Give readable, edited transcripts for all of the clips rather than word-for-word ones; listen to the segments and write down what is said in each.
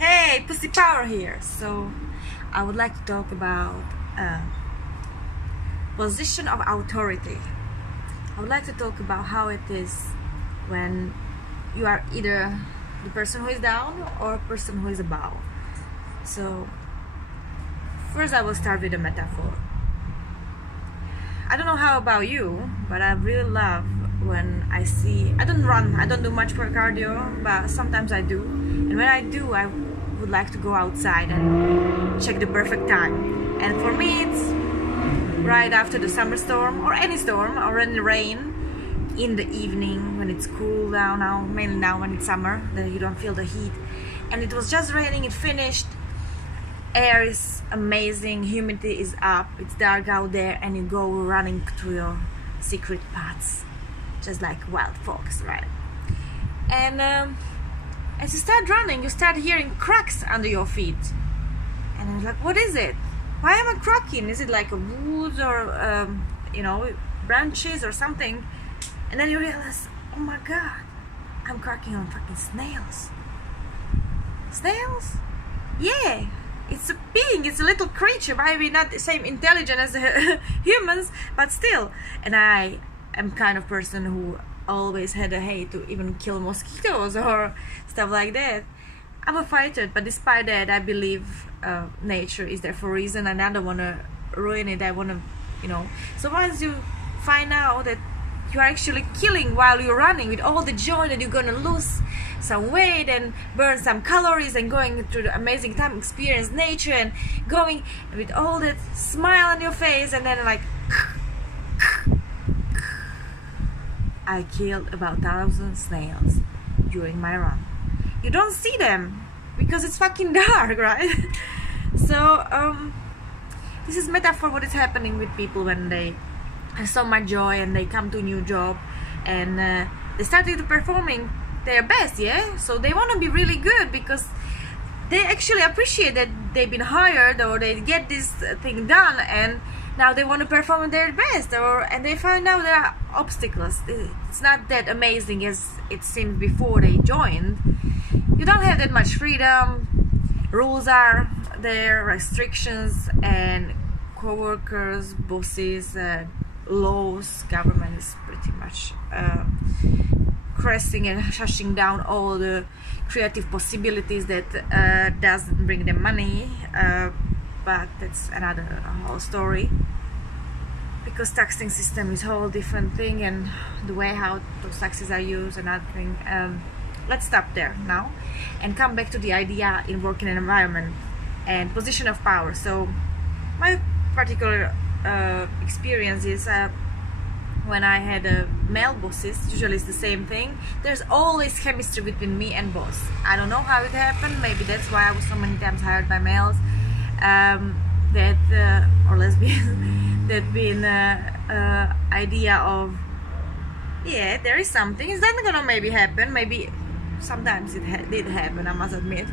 Hey, Pussy Power here. So, I would like to talk about position of authority. I would like to talk about how it is when you are either the person who is down or a person who is above. So, first I will start with a metaphor. I don't know how about you, but I really love when I see, I don't run, I don't do much for cardio, but sometimes I do. And when I do, I would like to go outside and check the perfect time. And for me, it's right after the summer storm or any storm or any rain in the evening when it's cool down now, mainly now when it's summer, then you don't feel the heat. And it was just raining, it finished. Air is amazing, humidity is up, it's dark out there, and you go running through your secret paths, just like wild fox, right? And as you start running, you start hearing cracks under your feet, and you're like, what is it? Why am I cracking? Is it like a wood or branches or something? And then you realize, oh my god, I'm cracking on fucking snails. Snails? Yeah. It's a being, it's a little creature, maybe not the same intelligent as humans, but still. And I am kind of person who always had a hate to even kill mosquitoes or stuff like that. I'm a fighter, but despite that, I believe nature is there for a reason, and I don't want to ruin it. I want to, So once you find out that you are actually killing while you're running with all the joy that you're gonna lose some weight and burn some calories and going through the amazing time, experience nature and going with all that smile on your face, and then like I killed about 1,000 snails during my run. You don't see them because it's fucking dark, right? So this is metaphor what is happening with people when they have so much joy and they come to a new job and they started to performing their best, yeah? So they want to be really good because they actually appreciate that they've been hired or they get this thing done, and now they want to perform their best, and they find out there are obstacles. It's not that amazing as it seemed before they joined. You don't have that much freedom, rules are there, restrictions, and co-workers, bosses, laws, government is pretty much crashing and shushing down all the creative possibilities that doesn't bring them money, but that's another whole story, because taxing system is a whole different thing, and the way how those taxes are used, another thing. Let's stop there now and come back to the idea in working environment and position of power. So my particular experience is when I had male bosses, usually it's the same thing. There's always chemistry between me and boss. I don't know how it happened. Maybe that's why I was so many times hired by males or lesbians. That been idea of, yeah, there is something. It's not gonna maybe happen. Maybe sometimes it did happen, I must admit.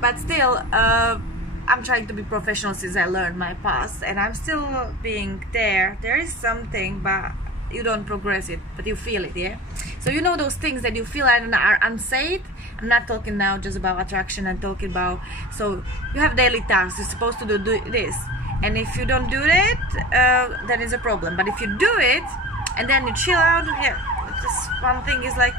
But still, I'm trying to be professional since I learned my past, and I'm still being there. There is something, but you don't progress it, but you feel it, yeah? So you know those things that you feel are unsafe. I'm not talking now just about attraction, I'm talking about, so you have daily tasks, you're supposed to do this, and if you don't do it, then it's a problem. But if you do it, and then you chill out, yeah, just one thing is like,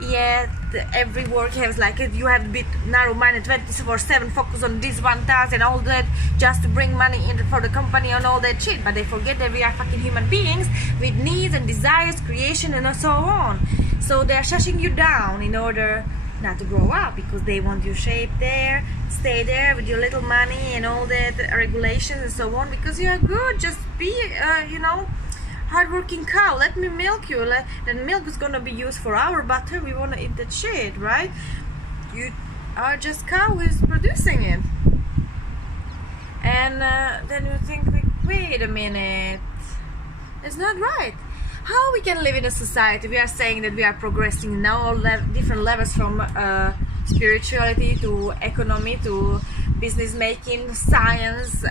yeah, every work has like it. You have to be narrow-minded, 24/7, focus on this one task and all that, just to bring money in for the company and all that shit. But they forget that we are fucking human beings with needs and desires, creation, and so on. So they're shushing you down in order not to grow up, because they want you shape there, stay there with your little money and all that regulations and so on, because you are good. Just be, hardworking cow. Let me milk you. Then milk is gonna be used for our butter. We wanna eat that shit, right? You are just cow who is producing it. And then you think, like, wait a minute, it's not right. How we can live in a society? We are saying that we are progressing in all different levels, from spirituality to economy to business making, science,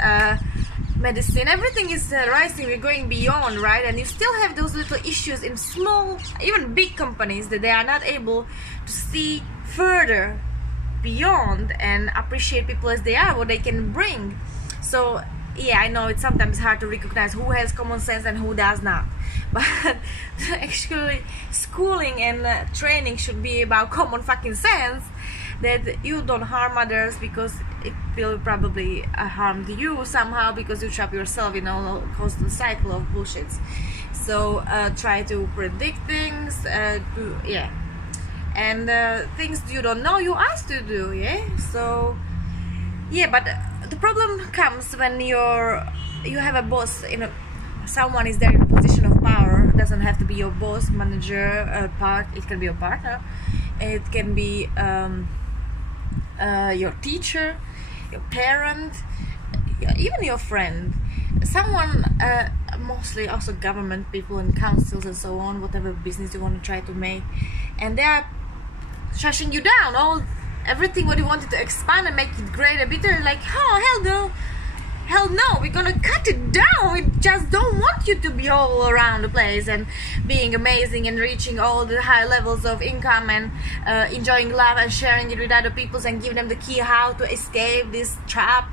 medicine, everything is rising, we're going beyond, right? And you still have those little issues in small, even big companies, that they are not able to see further beyond and appreciate people as they are, what they can bring. So yeah, I know it's sometimes hard to recognize who has common sense and who does not, but actually schooling and training should be about common fucking sense, that you don't harm others because it will probably harm you somehow, because you trap yourself in a constant cycle of bullshits. So try to predict things, yeah, and things you don't know you ask to do, yeah. So yeah, but the problem comes when you have a boss, someone is there in a position of power. It doesn't have to be your boss, manager, it can be your partner, it can be your teacher, your parent, even your friend, someone, mostly also government people and councils and so on, whatever business you want to try to make, and they are shushing you down, everything what you wanted to expand and make it great and better, like, oh hell no, we're gonna cut it down. We just don't want you to be all around the place and being amazing and reaching all the high levels of income and enjoying love and sharing it with other people and give them the key how to escape this trap.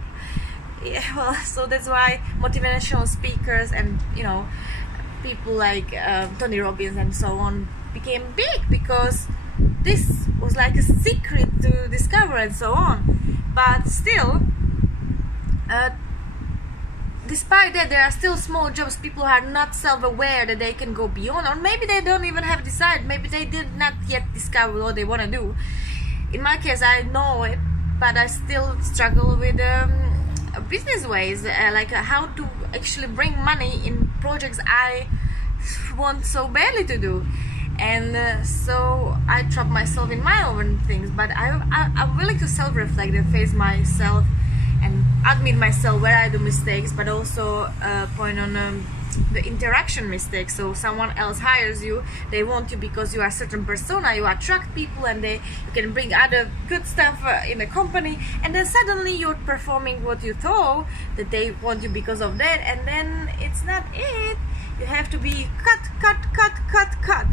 Yeah, well, so that's why motivational speakers and people like Tony Robbins and so on became big, because this was like a secret to discover and so on. But still, despite that, there are still small jobs. People are not self-aware that they can go beyond, or maybe they don't even have decided, maybe they did not yet discover what they want to do. In my case, I know it, but I still struggle with business ways, like how to actually bring money in projects I want so badly to do. And so I trap myself in my own things, but I'm willing to self-reflect and face myself and admit myself where I do mistakes, but also point on the interaction mistakes. So someone else hires you, they want you because you are a certain persona, you attract people, and you can bring other good stuff in the company, and then suddenly you're performing what you thought that they want you because of that, and then it's not it. You have to be cut,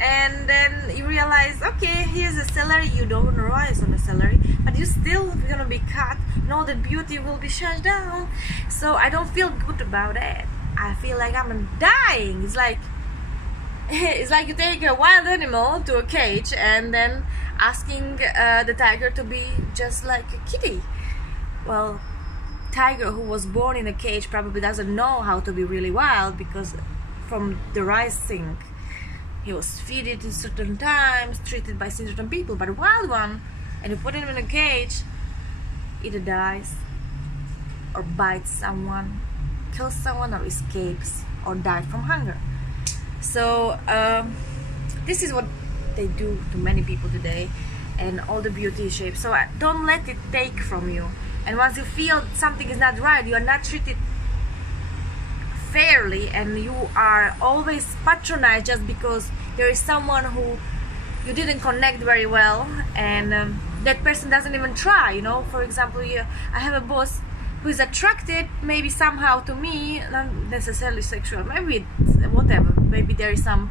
and then you realize, okay, here's a salary. You don't rise on the salary, but you still gonna be cut. Know that beauty will be shut down. So I don't feel good about it. I feel like I'm dying. It's like you take a wild animal to a cage and then asking the tiger to be just like a kitty. Well, tiger who was born in a cage probably doesn't know how to be really wild, because from the rising he was fed at certain times, treated by certain people. But a wild one, and you put him in a cage, either dies or bites someone, kills someone, or escapes, or died from hunger. So this is what they do to many people today, and all the beauty shapes. So don't let it take from you. And once you feel something is not right, you are not treated fairly, and you are always patronized just because there is someone who you didn't connect very well, and that person doesn't even try. For example, I have a boss who is attracted maybe somehow to me, not necessarily sexual, maybe whatever, maybe there is some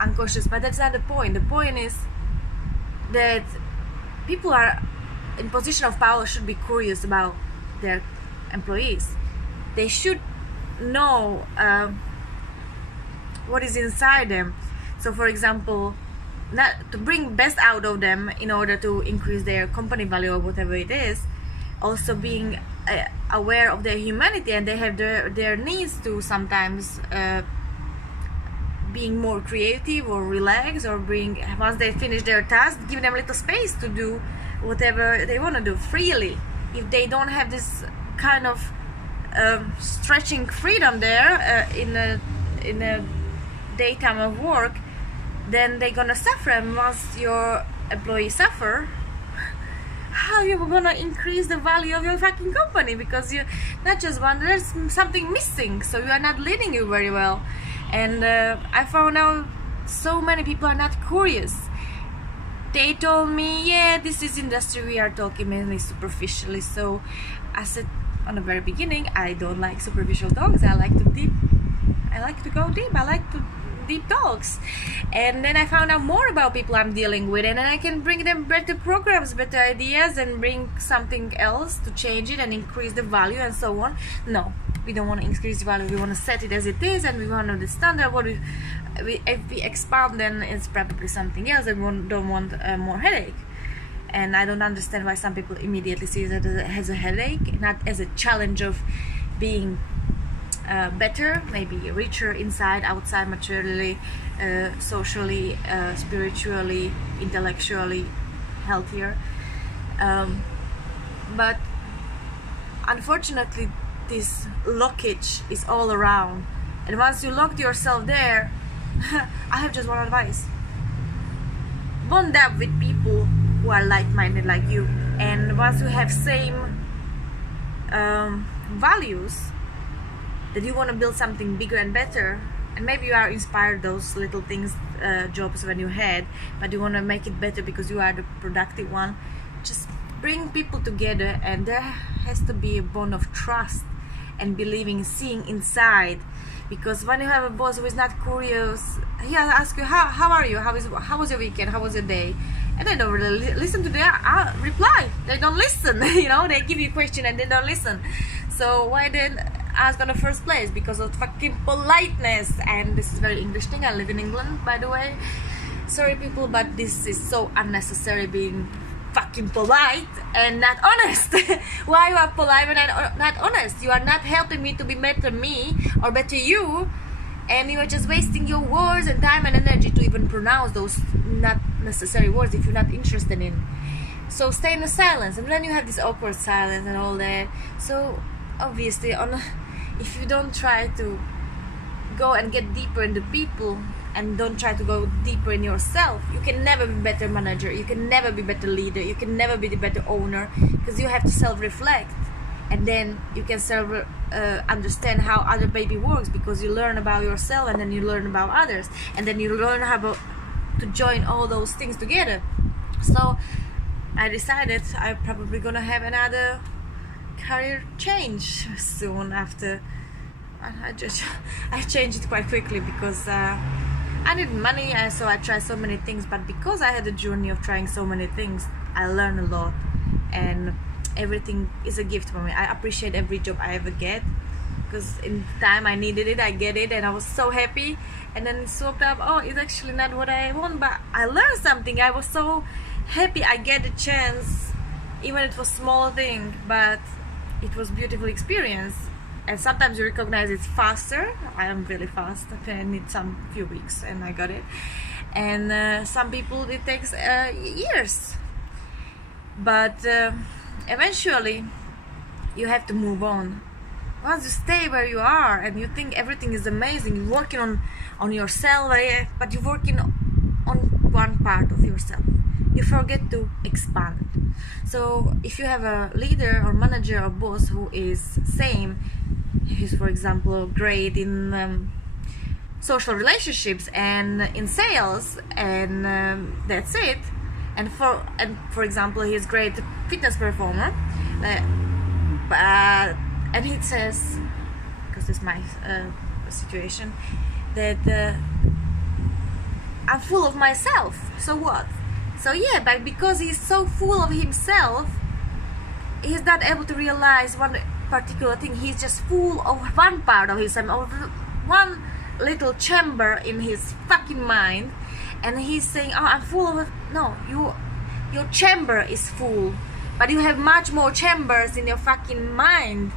unconscious, but that's not the point. The point is that people are in position of power should be curious about their employees. They should know what is inside them. So for example, not to bring best out of them in order to increase their company value or whatever it is, also being aware of their humanity, and they have their needs to sometimes being more creative or relax, or once they finish their task, give them a little space to do whatever they want to do freely. If they don't have this kind of stretching freedom there in a daytime of work, then they're gonna suffer. And once your employees suffer, how you gonna increase the value of your fucking company? Because you not just one, there's something missing, so you are not leading you very well. And I found out so many people are not curious. They told me, yeah, this is industry, we are talking mainly superficially. So I said on the very beginning, I don't like superficial talks. I like to go deep. I like to deep talks, and then I found out more about people I'm dealing with, and then I can bring them better programs, better ideas, and bring something else to change it and increase the value and so on. No, we don't want to increase the value, we want to set it as it is, and we want to know the standard. If we expand, then it's probably something else, and we don't want more headache. And I don't understand why some people immediately see it as a headache, not as a challenge of being better, maybe richer inside, outside, materially, socially, spiritually, intellectually, healthier. But unfortunately, this lockage is all around, and once you locked yourself there, I have just one advice: bond up with people who are like-minded like you, and once you have same values, that you want to build something bigger and better, and maybe you are inspired those little things, jobs when you had, but you want to make it better because you are the productive one, just bring people together, and there has to be a bond of trust and believing, seeing inside. Because when you have a boss who is not curious, he'll ask you, how are you, how was your weekend, how was your day, and they don't really listen to their reply. They don't listen. You know, they give you a question and they don't listen. So why then ask on the first place? Because of fucking politeness. And this is very English thing. I live in England, by the way. Sorry people, but this is so unnecessary, being fucking polite and not honest. Why you are polite and not honest? You are not helping me to be better me or better you, and you are just wasting your words and time and energy to even pronounce those not necessary words if you're not interested in. So stay in the silence, and then you have this awkward silence and all that. So obviously, if you don't try to go and get deeper into people, and don't try to go deeper in yourself, you can never be better manager, you can never be better leader, you can never be the better owner, because you have to self-reflect, and then you can understand how other baby works, because you learn about yourself, and then you learn about others, and then you learn how to join all those things together. So I decided I'm probably gonna have another career change soon. After I changed it quite quickly because I need money, so I tried so many things, but because I had a journey of trying so many things, I learned a lot, and everything is a gift for me. I appreciate every job I ever get, because in the time I needed it, I get it, and I was so happy, and then it swapped up, oh, it's actually not what I want, but I learned something. I was so happy I get a chance, even it was small thing, but it was beautiful experience. And sometimes you recognize it's faster. I am really fast. I need some few weeks, and I got it. And some people it takes years. But eventually, you have to move on. Once you stay where you are and you think everything is amazing, you're working on yourself, but you're working on one part of yourself. You forget to expand. So if you have a leader or manager or boss who is same, who's for example great in social relationships and in sales, and that's it, and for example he's great fitness performer, and he says, because this is my situation, that I'm full of myself, so what? So yeah, but because he's so full of himself, he's not able to realize one particular thing. He's just full of one part of himself, of one little chamber in his fucking mind, and he's saying, oh, I'm full of... No, your chamber is full, but you have much more chambers in your fucking mind.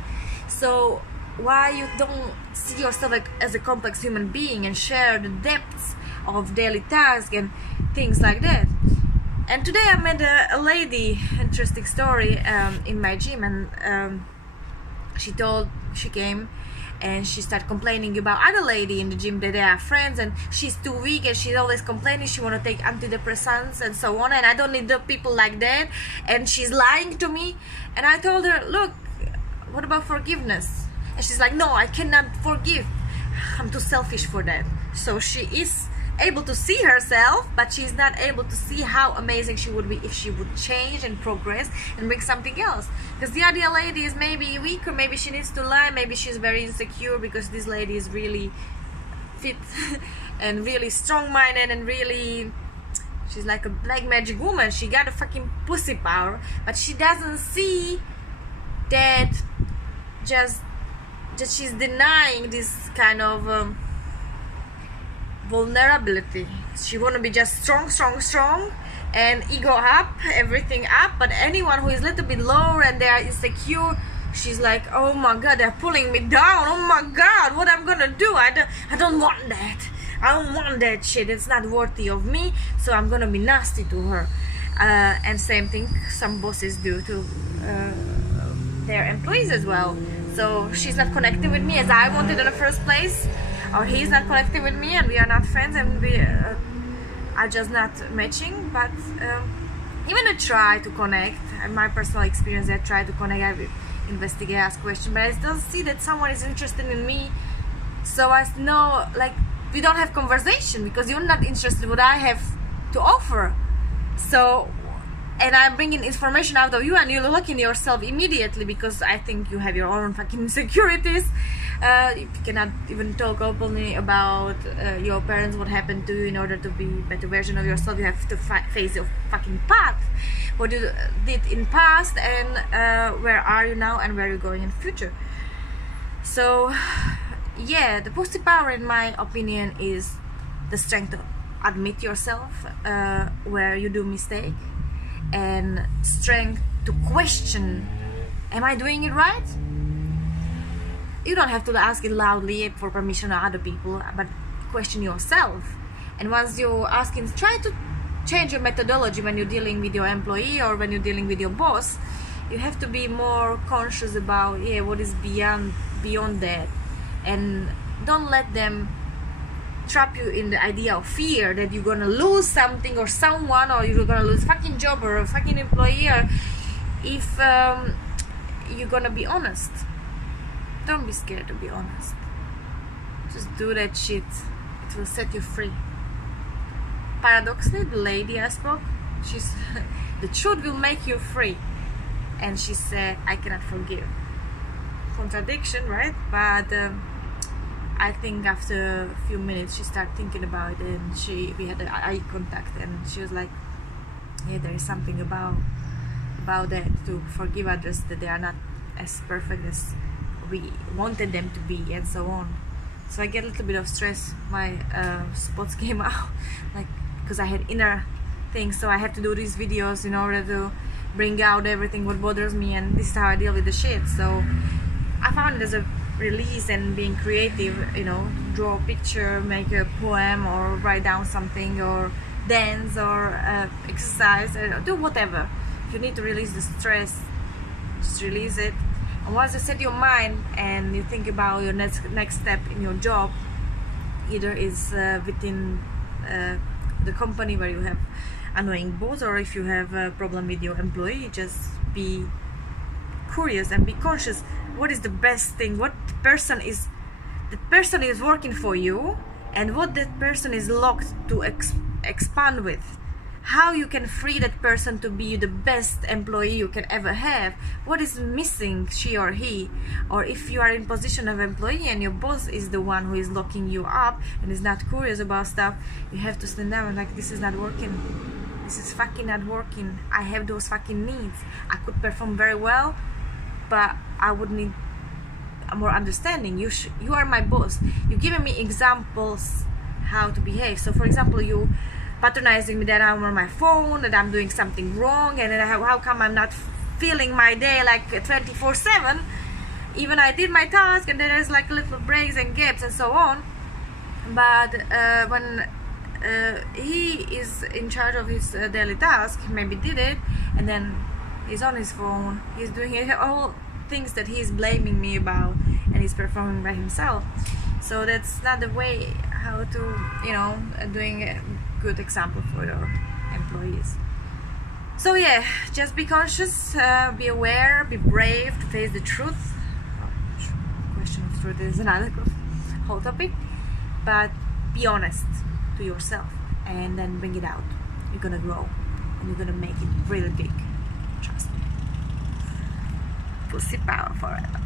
So why you don't see yourself as a complex human being and share the depths of daily tasks and things like that? And today I met a lady, interesting story, in my gym, and she came and she started complaining about other lady in the gym, that they are friends, and she's too weak and she's always complaining she want to take antidepressants and so on, and I don't need the people like that, and she's lying to me. And I told her, look, what about forgiveness? And she's like, no, I cannot forgive, I'm too selfish for that. So she is able to see herself, but she's not able to see how amazing she would be if she would change and progress and bring something else. Because the other lady is maybe weaker, maybe she needs to lie, maybe she's very insecure because this lady is really fit and really strong-minded and really, she's like a black magic woman. She got a fucking pussy power, but she doesn't see that she's denying this kind of vulnerability. She want to be just strong and ego up, everything up, but anyone who is a little bit lower and they are insecure, she's like, oh my god, they're pulling me down, oh my god, what I'm gonna do? I don't want that. I don't want that shit. It's not worthy of me, so I'm gonna be nasty to her. And same thing some bosses do to their employees as well. So she's not connecting with me as I wanted in the first place, or he's not connecting with me, and we are not friends, and we are just not matching. But even I try to connect. In my personal experience, I try to connect. I investigate, ask questions, but I still see that someone is interested in me. So I know, like, we don't have conversation because you're not interested in what I have to offer. So, and I'm bringing information out of you, and you look in yourself immediately because I think you have your own fucking insecurities. You cannot even talk openly about your parents, what happened to you. In order to be a better version of yourself, you have to face your fucking path, what you did in past, and where are you now and where you're going in the future. So yeah, the pussy power, in my opinion, is the strength to admit yourself where you do mistake, and strength to question, am I doing it right? You don't have to ask it loudly for permission of other people, but question yourself. And once you're asking, try to change your methodology when you're dealing with your employee or when you're dealing with your boss. You have to be more conscious about what is beyond that, and don't let them trap you in the idea of fear that you're gonna lose something or someone, or you're gonna lose fucking job or a fucking employee, or if you're gonna be honest. Don't be scared to be honest. Just do that shit. It will set you free. Paradoxically, the lady I spoke, she's the truth will make you free, and she said, I cannot forgive. Contradiction, right? But I think after a few minutes she started thinking about it, and we had an eye contact, and she was like, yeah, there is something about that, to forgive others, that they are not as perfect as we wanted them to be, and so on. So I get a little bit of stress. My spots came out, like, because I had inner things, so I had to do these videos in order to bring out everything what bothers me, and this is how I deal with the shit. So I found it as a release and being creative, draw a picture, make a poem, or write down something, or dance, or exercise, or do whatever. If you need to release the stress, just release it. And once you set your mind and you think about your next step in your job, either is within the company where you have annoying boss, or if you have a problem with your employee, just be curious and be conscious. What is the best thing? What the person is working for you, and what that person is locked to expand with. How you can free that person to be the best employee you can ever have. What is missing, she or he? Or if you are in position of employee and your boss is the one who is locking you up and is not curious about stuff, you have to stand down and like, this is not working. This is fucking not working. I have those fucking needs. I could perform very well, but I would need more understanding. You are my boss. You're giving me examples how to behave. So for example, you patronizing me that I'm on my phone, that I'm doing something wrong, and then how come I'm not feeling my day like 24/7? Even I did my task, and there's like little breaks and gaps and so on. But when he is in charge of his daily task, he maybe did it, and then he's on his phone, he's doing all things that he's blaming me about, and he's performing by himself. So that's not the way how to, doing a good example for your employees. So yeah, just be conscious, be aware, be brave to face the truth. Question of truth is another whole topic, but be honest to yourself and then bring it out. You're gonna grow and you're gonna make it really big. Trust me. Pussy power forever.